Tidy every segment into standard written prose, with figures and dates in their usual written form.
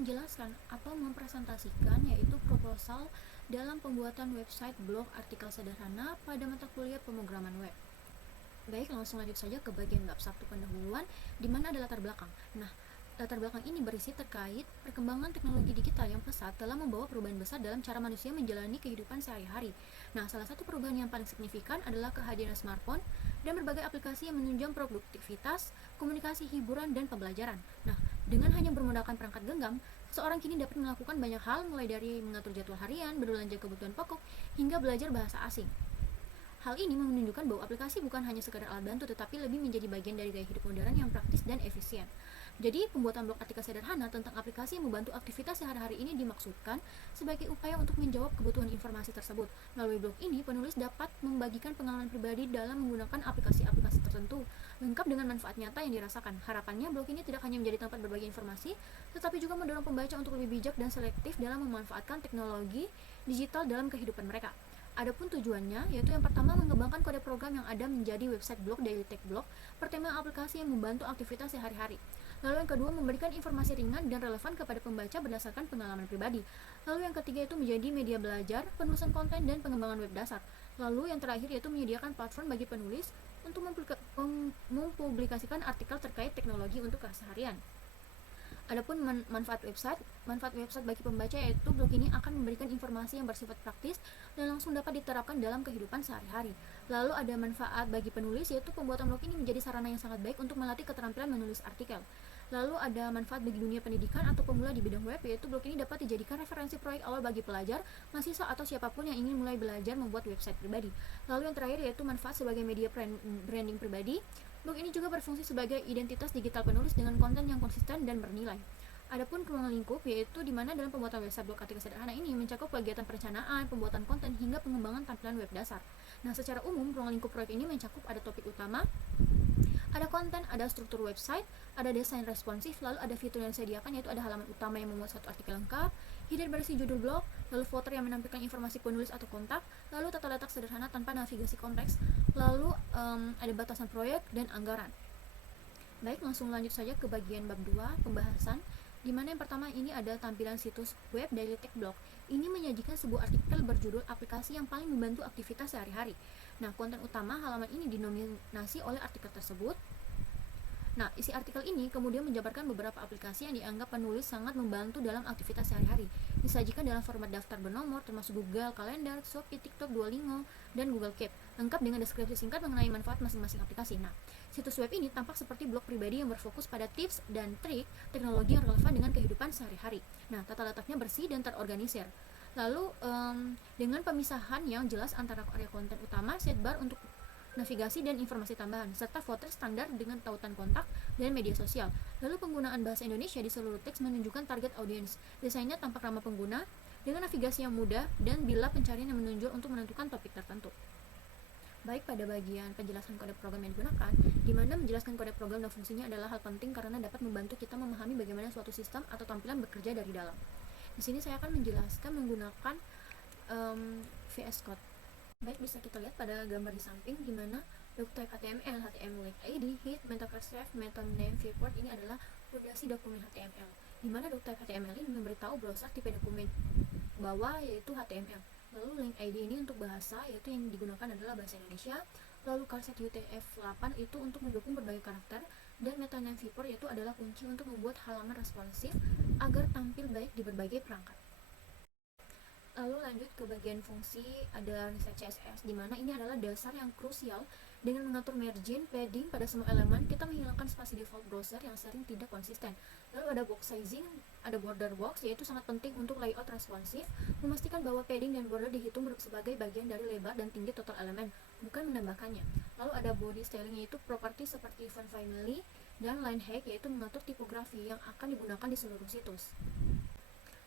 menjelaskan atau mempresentasikan yaitu proposal dalam pembuatan website, blog, artikel sederhana pada mata kuliah pemrograman web. Baik, langsung lanjut saja ke bagian bab 1 pendahuluan, di mana ada latar belakang. Nah, latar belakang ini berisi terkait perkembangan teknologi digital yang pesat telah membawa perubahan besar dalam cara manusia menjalani kehidupan sehari-hari. Nah, salah satu perubahan yang paling signifikan adalah kehadiran smartphone dan berbagai aplikasi yang menunjang produktivitas, komunikasi, hiburan, dan pembelajaran. Nah, dengan hanya bermodalkan perangkat genggam, seseorang kini dapat melakukan banyak hal, mulai dari mengatur jadwal harian, berbelanja kebutuhan pokok, hingga belajar bahasa asing. Hal ini menunjukkan bahwa aplikasi bukan hanya sekadar alat bantu, tetapi lebih menjadi bagian dari gaya hidup modern yang praktis dan efisien. Jadi, pembuatan blog artikel sederhana tentang aplikasi yang membantu aktivitas sehari-hari ini dimaksudkan sebagai upaya untuk menjawab kebutuhan informasi tersebut. Melalui blog ini, penulis dapat membagikan pengalaman pribadi dalam menggunakan aplikasi-aplikasi tertentu, lengkap dengan manfaat nyata yang dirasakan. Harapannya, blog ini tidak hanya menjadi tempat berbagi informasi, tetapi juga mendorong pembaca untuk lebih bijak dan selektif dalam memanfaatkan teknologi digital dalam kehidupan mereka. Adapun tujuannya, yaitu yang pertama mengembangkan kode program yang ada menjadi website blog Daily Tech Blog bertema aplikasi yang membantu aktivitas sehari-hari. Lalu yang kedua, memberikan informasi ringan dan relevan kepada pembaca berdasarkan pengalaman pribadi. Lalu yang ketiga itu menjadi media belajar, penulisan konten, dan pengembangan web dasar. Lalu yang terakhir yaitu menyediakan platform bagi penulis untuk mempublikasikan artikel terkait teknologi untuk keseharian. Adapun manfaat website bagi pembaca yaitu blog ini akan memberikan informasi yang bersifat praktis dan langsung dapat diterapkan dalam kehidupan sehari-hari. Lalu ada manfaat bagi penulis yaitu pembuatan blog ini menjadi sarana yang sangat baik untuk melatih keterampilan menulis artikel. Lalu ada manfaat bagi dunia pendidikan atau pemula di bidang web yaitu blog ini dapat dijadikan referensi proyek awal bagi pelajar, mahasiswa atau siapapun yang ingin mulai belajar membuat website pribadi. Lalu yang terakhir yaitu manfaat sebagai media branding pribadi. Blog ini juga berfungsi sebagai identitas digital penulis dengan konten yang konsisten dan bernilai. Adapun ruang lingkup yaitu di mana dalam pembuatan website blog artikel sederhana ini mencakup kegiatan perencanaan, pembuatan konten hingga pengembangan tampilan web dasar. Nah, secara umum ruang lingkup proyek ini mencakup ada topik utama, ada konten, ada struktur website, ada desain responsif, lalu ada fitur yang disediakan yaitu ada halaman utama yang memuat satu artikel lengkap, header berisi judul blog, lalu footer yang menampilkan informasi penulis atau kontak, lalu tata letak sederhana tanpa navigasi kompleks, lalu ada batasan proyek dan anggaran. Baik, langsung lanjut saja ke bagian bab 2 pembahasan, di mana yang pertama ini ada tampilan situs web Daily Tech Blog. Ini menyajikan sebuah artikel berjudul aplikasi yang paling membantu aktivitas sehari-hari. Nah, konten utama halaman ini dinominasi oleh artikel tersebut. Nah, isi artikel ini kemudian menjabarkan beberapa aplikasi yang dianggap penulis sangat membantu dalam aktivitas sehari-hari. Disajikan dalam format daftar bernomor termasuk Google Calendar, Shopee, TikTok, Duolingo, dan Google Keep, lengkap dengan deskripsi singkat mengenai manfaat masing-masing aplikasi. Nah, situs web ini tampak seperti blog pribadi yang berfokus pada tips dan trik teknologi yang relevan dengan kehidupan sehari-hari. Nah, tata letaknya bersih dan terorganisir. Lalu, dengan pemisahan yang jelas antara area konten utama, sidebar untuk navigasi dan informasi tambahan, serta footer standar dengan tautan kontak dan media sosial. Lalu penggunaan bahasa Indonesia di seluruh teks menunjukkan target audience. Desainnya tampak ramah pengguna dengan navigasi yang mudah dan bila pencarian yang menunjuk untuk menentukan topik tertentu. Baik, pada bagian penjelasan kode program yang digunakan, di mana menjelaskan kode program dan fungsinya adalah hal penting karena dapat membantu kita memahami bagaimana suatu sistem atau tampilan bekerja dari dalam. Di sini saya akan menjelaskan menggunakan VS Code. Baik, bisa kita lihat pada gambar di samping di mana doctype HTML, HTML link ID, head, meta paragraph, meta name, viewport ini adalah fondasi dokumen HTML. Di mana doctype HTML ini memberitahu browser tipe dokumen bawah yaitu HTML. Lalu link ID ini untuk bahasa yaitu yang digunakan adalah bahasa Indonesia. Lalu charset UTF-8 itu untuk mendukung berbagai karakter, dan meta name viewport yaitu adalah kunci untuk membuat halaman responsif agar tampil baik di berbagai perangkat. Lalu lanjut ke bagian fungsi, ada reset CSS, di mana ini adalah dasar yang krusial. Dengan mengatur margin, padding pada semua elemen, kita menghilangkan spasi default browser yang sering tidak konsisten. Lalu ada box sizing, ada border box, yaitu sangat penting untuk layout responsif, memastikan bahwa padding dan border dihitung sebagai bagian dari lebar dan tinggi total elemen, bukan menambahkannya. Lalu ada body styling, yaitu properti seperti font family, dan line height, yaitu mengatur tipografi yang akan digunakan di seluruh situs.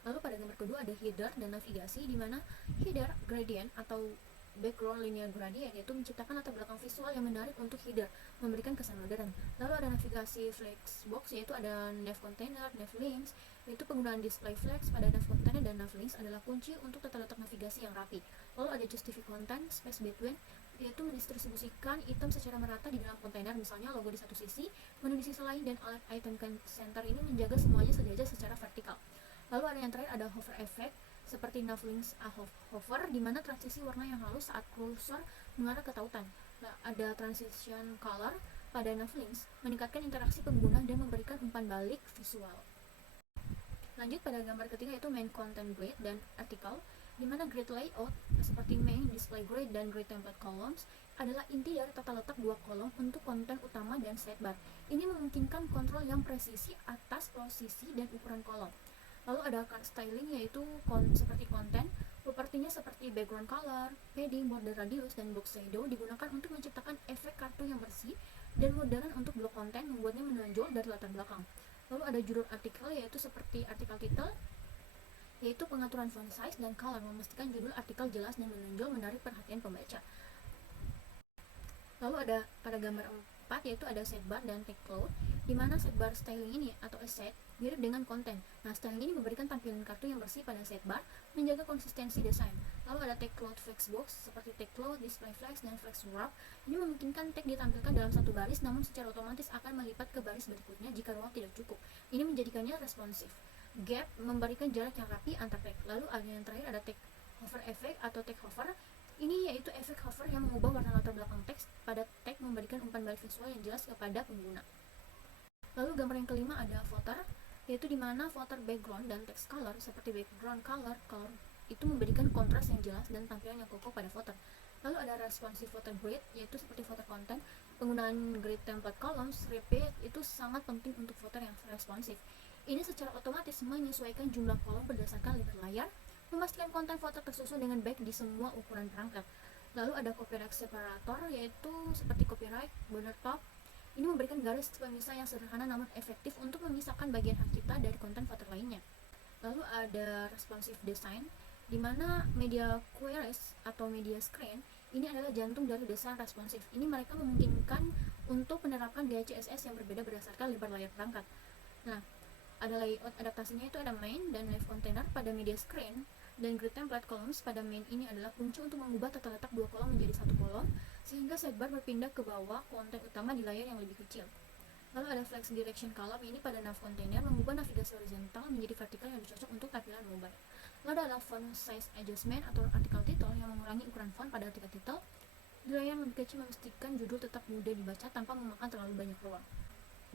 Lalu pada gambar kedua ada header dan navigasi, di mana header gradient atau background linear gradient yaitu menciptakan latar belakang visual yang menarik untuk header, memberikan kesan modern. Lalu ada navigasi flexbox, yaitu ada nav container, nav links, yaitu penggunaan display flex pada nav container dan nav links adalah kunci untuk tata letak navigasi yang rapi. Lalu ada justify content, space between, yaitu mendistribusikan item secara merata di dalam kontainer, misalnya logo di satu sisi, menu di sisi lain, dan alat item center ini menjaga semuanya sejajar secara vertikal. Lalu ada yang terakhir ada hover effect seperti Navlinks hover di mana transisi warna yang halus saat kursor mengarah ke tautan. Nah, ada transition color pada Navlinks meningkatkan interaksi pengguna dan memberikan umpan balik visual. Lanjut pada gambar ketiga yaitu main content grid dan artikel, di mana grid layout seperti main, display grid, dan grid template columns adalah inti dari tata letak dua kolom untuk konten utama dan sidebar. Ini memungkinkan kontrol yang presisi atas posisi dan ukuran kolom. Lalu ada card styling yaitu seperti konten, propertinya seperti background color, padding, border radius, dan box shadow digunakan untuk menciptakan efek kartu yang bersih dan modern untuk blok konten membuatnya menonjol dari latar belakang. Lalu ada judul artikel yaitu seperti artikel title, yaitu pengaturan font size dan color memastikan judul artikel jelas dan menonjol menarik perhatian pembaca. Lalu ada pada gambar 4 yaitu ada sidebar dan text cloud, di mana sidebar styling ini atau asset mirip dengan konten. Nah, styling ini memberikan tampilan kartu yang bersih pada sidebar, menjaga konsistensi desain. Lalu ada text cloud flexbox seperti text cloud, display flex, dan flex wrap. Ini memungkinkan tag ditampilkan dalam satu baris, namun secara otomatis akan melipat ke baris berikutnya jika ruang tidak cukup. Ini menjadikannya responsif. Gap memberikan jarak yang rapi antar tag. Lalu ada yang terakhir ada tag hover effect atau tag hover. Ini yaitu efek hover yang mengubah warna latar belakang teks pada tag, memberikan umpan balik visual yang jelas kepada pengguna. Lalu gambar yang kelima ada footer, yaitu di mana footer background dan text color seperti background color itu memberikan kontras yang jelas dan tampilan yang kokoh pada footer. Lalu ada responsive footer grid, yaitu seperti footer konten. Penggunaan grid template columns repeat itu sangat penting untuk footer yang responsif. Ini secara otomatis menyesuaikan jumlah kolom berdasarkan lebar layar, memastikan konten foto tersusun dengan baik di semua ukuran perangkat. Lalu ada copyright separator, yaitu seperti copyright border top. Ini memberikan garis pemisah yang sederhana namun efektif untuk memisahkan bagian hak cipta dari konten foto lainnya. Lalu ada responsive design, di mana media queries atau media screen ini adalah jantung dari desain responsif. Ini mereka memungkinkan untuk menerapkan gaya CSS yang berbeda berdasarkan lebar layar perangkat. Nah, ada layout adaptasinya itu ada main dan live container pada media screen, dan grid template columns pada main ini adalah kunci untuk mengubah tata letak dua kolom menjadi satu kolom, sehingga sidebar berpindah ke bawah konten utama di layar yang lebih kecil. Lalu ada flex direction column ini pada nav container mengubah navigasi horizontal menjadi vertikal yang cocok untuk tampilan mobile. Lalu ada font size adjustment atau artikel title yang mengurangi ukuran font pada artikel title di layar yang lebih kecil, memastikan judul tetap mudah dibaca tanpa memakan terlalu banyak ruang.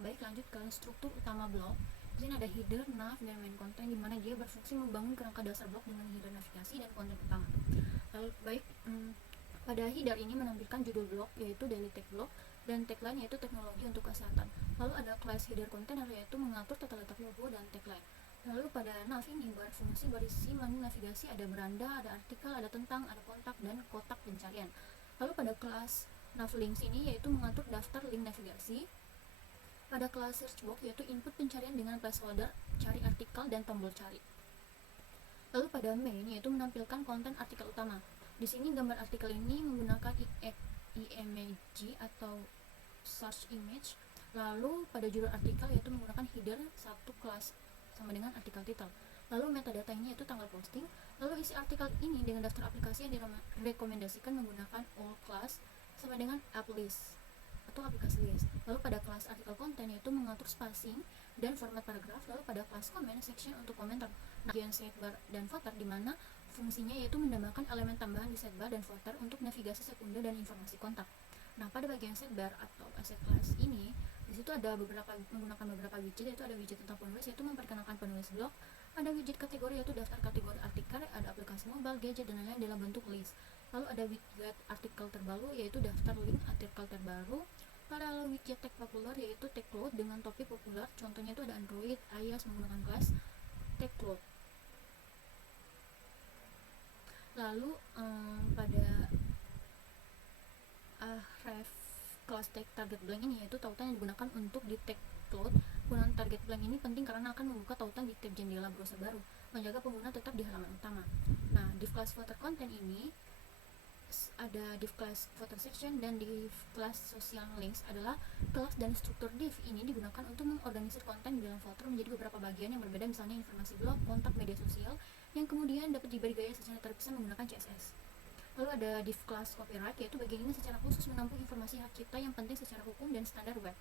Baik, lanjut ke struktur utama blog. Di sini ada header, nav, dan main content, di mana dia berfungsi membangun kerangka dasar blog dengan header navigasi dan konten utama. Lalu pada header ini menampilkan judul blog yaitu daily tag blog, dan tagline yaitu teknologi untuk kesehatan. Lalu ada class header container yaitu mengatur tata letak logo dan tagline. Lalu pada nav ini berfungsi berisi menu navigasi, ada beranda, ada artikel, ada tentang, ada kontak, dan kotak pencarian. Lalu pada kelas nav links ini yaitu mengatur daftar link navigasi. Pada kelas search box yaitu input pencarian dengan placeholder, cari artikel, dan tombol cari. Lalu pada main yaitu menampilkan konten artikel utama. Di sini gambar artikel ini menggunakan img atau search image. Lalu pada judul artikel yaitu menggunakan header satu kelas sama dengan artikel title. Lalu metadata ini yaitu tanggal posting. Lalu isi artikel ini dengan daftar aplikasi yang direkomendasikan menggunakan all class sama dengan app list atau aplikasi list. Lalu pada kelas artikel konten yaitu mengatur spacing dan format paragraf. Lalu pada kelas comment section untuk komentar. Bagian sidebar dan footer di mana fungsinya yaitu menambahkan elemen tambahan di sidebar dan footer untuk navigasi sekunder dan informasi kontak. Nah, pada bagian sidebar atau asset class ini di situ ada menggunakan beberapa widget, yaitu ada widget tentang penulis yaitu memperkenalkan penulis blog, ada widget kategori yaitu daftar kategori artikel, ada aplikasi mobile, gadget, dan lain-lain dalam bentuk list. Lalu ada widget artikel terbaru yaitu daftar link artikel terbaru. Lalu widget tag populer yaitu tag cloud dengan topik populer, contohnya itu ada Android, iOS menggunakan kelas tag cloud. Lalu pada ref kelas tag target blank ini yaitu tautan yang digunakan untuk di tag cloud. Penggunaan target blank ini penting karena akan membuka tautan di tab jendela browser baru, menjaga pengguna tetap di halaman utama. Nah, div class footer content ini ada div class footer section, dan div class social links adalah kelas dan struktur div ini digunakan untuk mengorganisir konten di dalam footer menjadi beberapa bagian yang berbeda, misalnya informasi blog, kontak, media sosial, yang kemudian dapat diberi gaya secara terpisah menggunakan CSS. Lalu ada div class copyright, yaitu bagian ini secara khusus menampung informasi hak cipta yang penting secara hukum dan standar web.